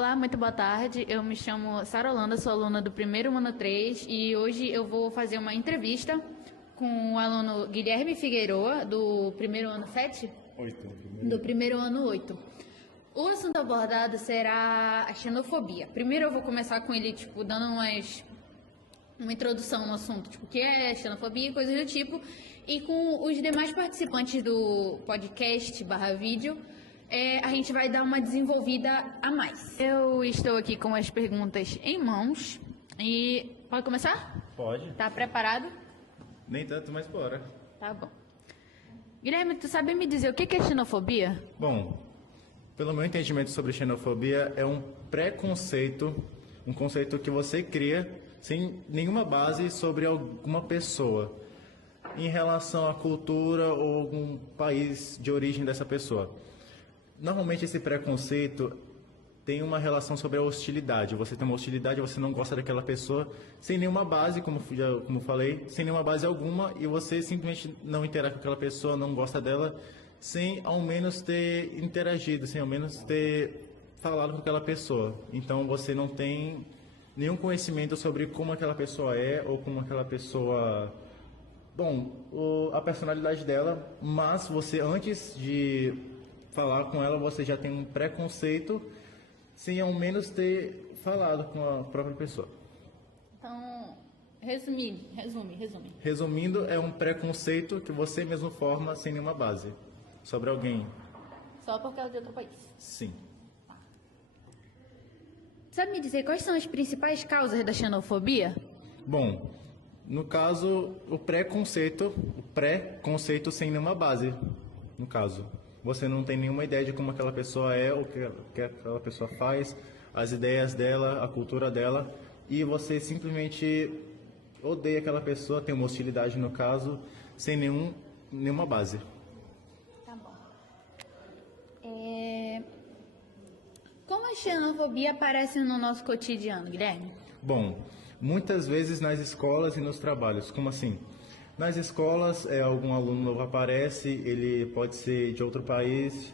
Olá, muito boa tarde. Eu me chamo Sara Holanda, sou aluna do primeiro ano 3 e hoje eu vou fazer uma entrevista com o aluno Guilherme Figueroa, do primeiro ano 7? 8. Do primeiro ano 8. O assunto abordado será a xenofobia. Primeiro eu vou começar com ele, dando uma introdução no assunto, o que é xenofobia e coisas do tipo, e com os demais participantes do podcast /vídeo, a gente vai dar uma desenvolvida a mais. Eu estou aqui com as perguntas em mãos e pode começar? Pode. Tá preparado? Nem tanto, mas bora. Tá bom. Guilherme, tu sabe me dizer o que é xenofobia? Bom, pelo meu entendimento sobre xenofobia, é um preconceito, um conceito que você cria sem nenhuma base sobre alguma pessoa, em relação à cultura ou algum país de origem dessa pessoa. Normalmente esse preconceito tem uma relação sobre a hostilidade. Você tem uma hostilidade, você não gosta daquela pessoa, sem nenhuma base, como falei, sem nenhuma base alguma, e você simplesmente não interage com aquela pessoa, não gosta dela, sem ao menos ter interagido, sem ao menos ter falado com aquela pessoa. Então você não tem nenhum conhecimento sobre como aquela pessoa é, ou como aquela pessoa... Bom, a personalidade dela, mas você, antes de falar com ela, você já tem um preconceito, sem ao menos ter falado com a própria pessoa. Então, resume. Resumindo, é um preconceito que você mesmo forma sem nenhuma base sobre alguém. Só por causa de outro país. Sim. Sabe me dizer quais são as principais causas da xenofobia? Bom, no caso, o preconceito sem nenhuma base, no caso. Você não tem nenhuma ideia de como aquela pessoa é, o que aquela pessoa faz, as ideias dela, a cultura dela, e você simplesmente odeia aquela pessoa, tem uma hostilidade no caso, sem nenhuma base. Tá bom. Como a xenofobia aparece no nosso cotidiano, Guilherme? Bom, muitas vezes nas escolas e nos trabalhos. Como assim? Nas escolas, algum aluno novo aparece, ele pode ser de outro país,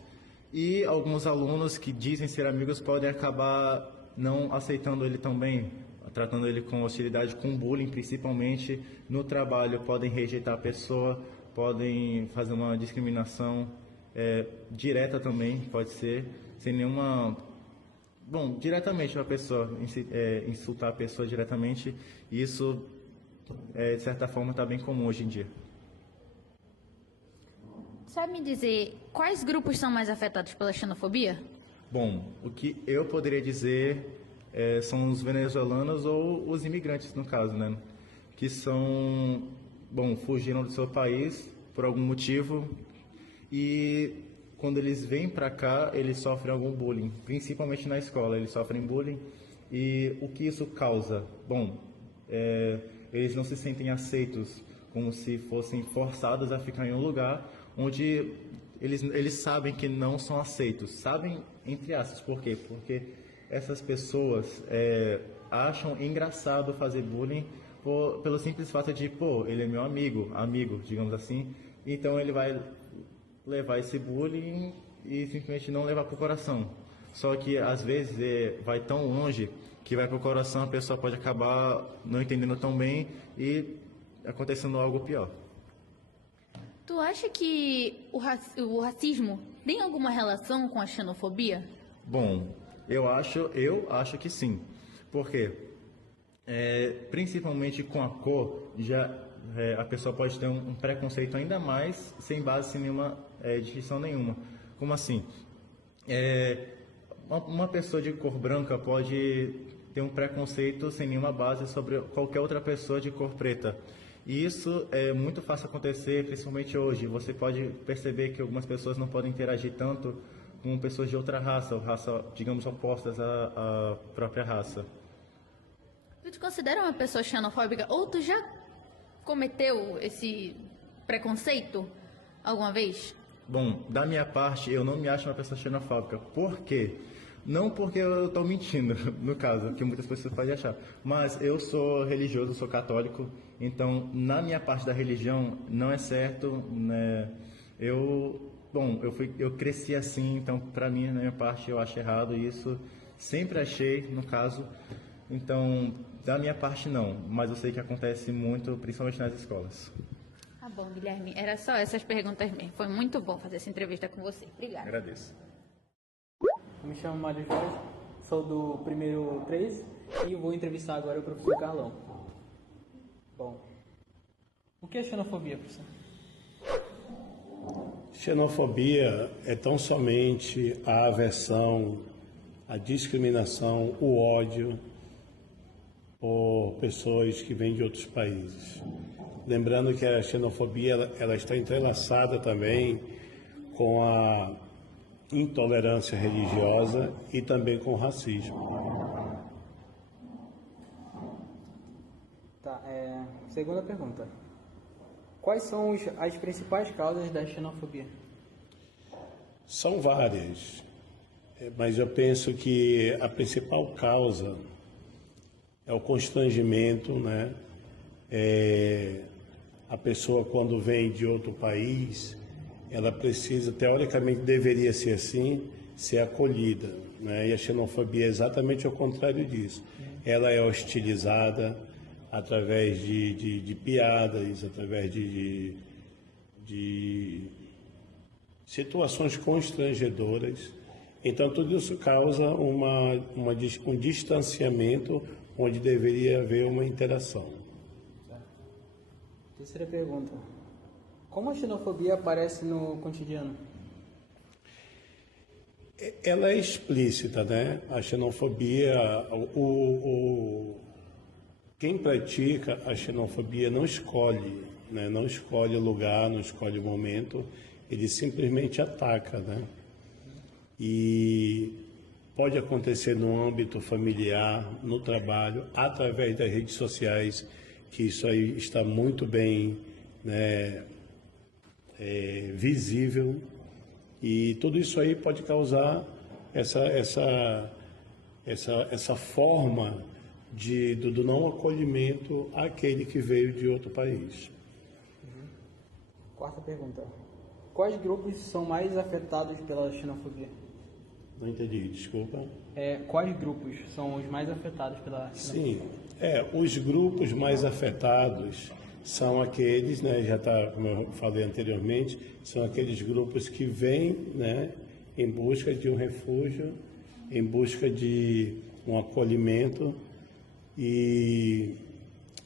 e alguns alunos que dizem ser amigos podem acabar não aceitando ele tão bem, tratando ele com hostilidade, com bullying principalmente. No trabalho podem rejeitar a pessoa, podem fazer uma discriminação direta também, pode ser, sem nenhuma... Bom, diretamente a pessoa, insultar a pessoa diretamente, isso de certa forma está bem comum hoje em dia. Sabe me dizer quais grupos são mais afetados pela xenofobia? Bom, o que eu poderia dizer são os venezuelanos ou os imigrantes, no caso, né? Que são, fugiram do seu país por algum motivo e quando eles vêm para cá, eles sofrem algum bullying, principalmente na escola, eles sofrem bullying. E o que isso causa? Eles não se sentem aceitos, como se fossem forçados a ficar em um lugar onde eles sabem que não são aceitos. Sabem, entre aspas, por quê? Porque essas pessoas acham engraçado fazer bullying pelo simples fato de, ele é meu amigo, digamos assim, então ele vai levar esse bullying e simplesmente não levar para o coração. Só que às vezes vai tão longe que vai para o coração, a pessoa pode acabar não entendendo tão bem e acontecendo algo pior. Tu acha que o racismo tem alguma relação com a xenofobia? Bom, eu acho que sim. Por quê? Principalmente com a cor, a pessoa pode ter um preconceito ainda mais, sem base, sem nenhuma distinção nenhuma. Como assim? Uma pessoa de cor branca pode ter um preconceito sem nenhuma base sobre qualquer outra pessoa de cor preta. E isso é muito fácil acontecer, principalmente hoje. Você pode perceber que algumas pessoas não podem interagir tanto com pessoas de outra raça, ou raça, digamos, opostas à própria raça. Tu te considera uma pessoa xenofóbica ou tu já cometeu esse preconceito alguma vez? Bom, da minha parte, eu não me acho uma pessoa xenofóbica. Por quê? Não porque eu estou mentindo, no caso, que muitas pessoas podem achar. Mas eu sou religioso, sou católico, então na minha parte da religião não é certo, né? Eu cresci assim, então para mim, na minha parte, eu acho errado isso. sempre achei, no caso. Então, da minha parte não, mas eu sei que acontece muito, principalmente nas escolas. Tá bom, Guilherme. Era só essas perguntas mesmo. Foi muito bom fazer essa entrevista com você. Obrigada. Agradeço. Eu me chamo Mário Jorge, sou do primeiro 3 e vou entrevistar agora o professor Carlão. Bom, o que é xenofobia, professor? Xenofobia é tão somente a aversão, a discriminação, o ódio por pessoas que vêm de outros países. Lembrando que a xenofobia ela está entrelaçada também com a intolerância religiosa e também com o racismo. Tá, segunda pergunta. Quais são as principais causas da xenofobia? São várias, mas eu penso que a principal causa é o constrangimento, né? A pessoa, quando vem de outro país, ela precisa, teoricamente deveria ser assim, ser acolhida, né? E a xenofobia é exatamente o contrário disso. Ela é hostilizada através de piadas, através de situações constrangedoras. Então, tudo isso causa um distanciamento onde deveria haver uma interação. Terceira pergunta. Como a xenofobia aparece no cotidiano? Ela é explícita, né? A xenofobia, quem pratica a xenofobia não escolhe, né? Não escolhe o lugar, não escolhe o momento, ele simplesmente ataca, né? E pode acontecer no âmbito familiar, no trabalho, através das redes sociais, que isso aí está muito bem, né, visível, e tudo isso aí pode causar essa forma do não acolhimento àquele que veio de outro país. Quarta pergunta. Quais grupos são mais afetados pela xenofobia? Não entendi, desculpa. Quais grupos são os mais afetados pela xenofobia? Sim, os grupos mais afetados são aqueles, né, já está, como eu falei anteriormente, são aqueles grupos que vêm, né, em busca de um refúgio, em busca de um acolhimento, e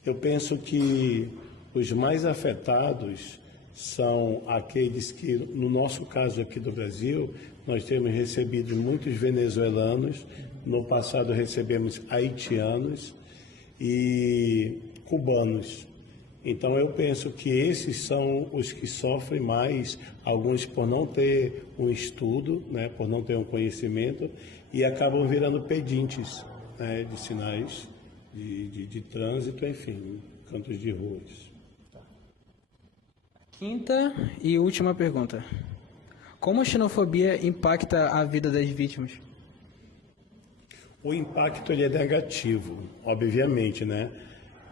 eu penso que os mais afetados são aqueles que, no nosso caso aqui do Brasil, nós temos recebido muitos venezuelanos, no passado recebemos haitianos e cubanos. Então eu penso que esses são os que sofrem mais, alguns por não ter um estudo, né, por não ter um conhecimento, e acabam virando pedintes, né, de sinais de trânsito, enfim, cantos de ruas. Quinta e última pergunta. Como a xenofobia impacta a vida das vítimas? O impacto ele é negativo, obviamente, né?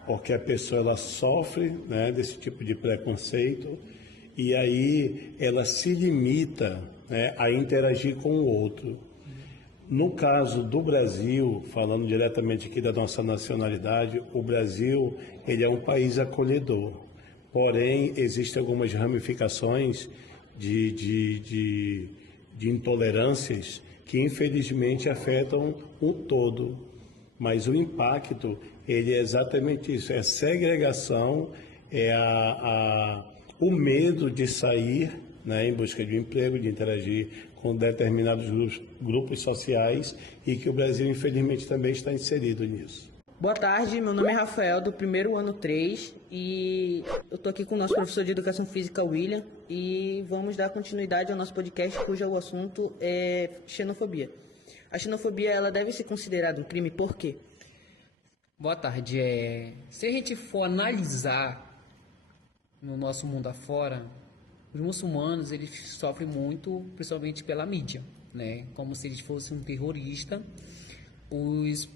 Porque a pessoa ela sofre, né, desse tipo de preconceito e aí ela se limita, né, a interagir com o outro. No caso do Brasil, falando diretamente aqui da nossa nacionalidade, o Brasil ele é um país acolhedor. Porém, existem algumas ramificações de intolerâncias que infelizmente afetam o todo. Mas o impacto, ele é exatamente isso, é segregação, é o medo de sair, né, em busca de um emprego, de interagir com determinados grupos sociais e que o Brasil infelizmente também está inserido nisso. Boa tarde, meu nome é Rafael, do primeiro ano 3, e eu estou aqui com o nosso professor de Educação Física, William, e vamos dar continuidade ao nosso podcast, cujo o assunto é xenofobia. A xenofobia, ela deve ser considerada um crime por quê? Boa tarde. Se a gente for analisar no nosso mundo afora, os muçulmanos eles sofrem muito, principalmente pela mídia, né? Como se eles fossem um terrorista. Os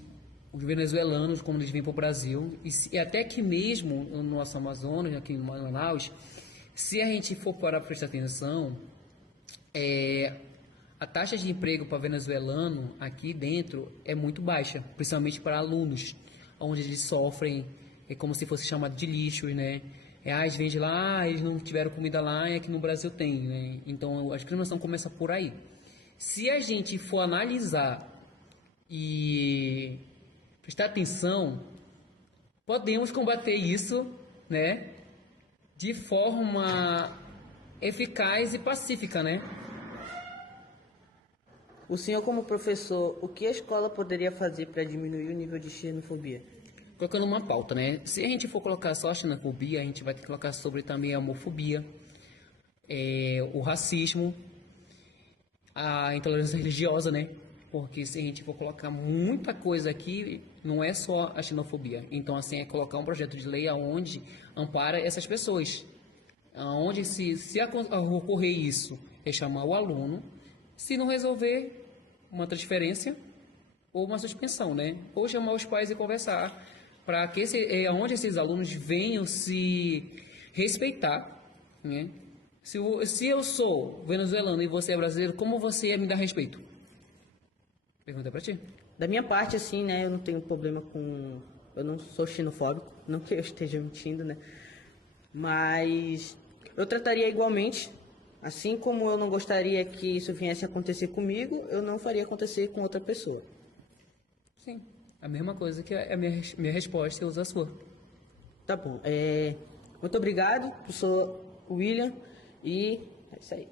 venezuelanos, como eles vêm para o Brasil, e até que mesmo no nosso Amazonas, aqui no Manaus, se a gente for parar para prestar atenção, a taxa de emprego para venezuelano aqui dentro é muito baixa, principalmente para alunos, onde eles sofrem, é como se fosse chamado de lixo, né? Às vezes lá, eles não tiveram comida lá e aqui no Brasil tem, né? Então a discriminação começa por aí. Se a gente for analisar e prestar atenção, podemos combater isso, né? De forma eficaz e pacífica, né? O senhor, como professor, o que a escola poderia fazer para diminuir o nível de xenofobia? Colocando uma pauta, né? Se a gente for colocar só a xenofobia, a gente vai ter que colocar sobre também a homofobia, o racismo, a intolerância religiosa, né? Porque se a gente for colocar muita coisa aqui, não é só a xenofobia. Então, assim, é colocar um projeto de lei aonde ampara essas pessoas. Aonde, se ocorrer isso, é chamar o aluno. Se não resolver, uma transferência ou uma suspensão, né? Ou chamar os pais e conversar para que onde esses alunos venham se respeitar, né? Se eu sou venezuelano e você é brasileiro, como você ia me dar respeito? Pergunta para ti. Da minha parte, assim, né, eu não tenho problema com... Eu não sou xenofóbico, não que eu esteja mentindo, né? Mas eu trataria igualmente. Assim como eu não gostaria que isso viesse a acontecer comigo, eu não faria acontecer com outra pessoa. Sim, a mesma coisa que a minha resposta, eu uso a sua. Tá bom. Muito obrigado, professor William, e é isso aí.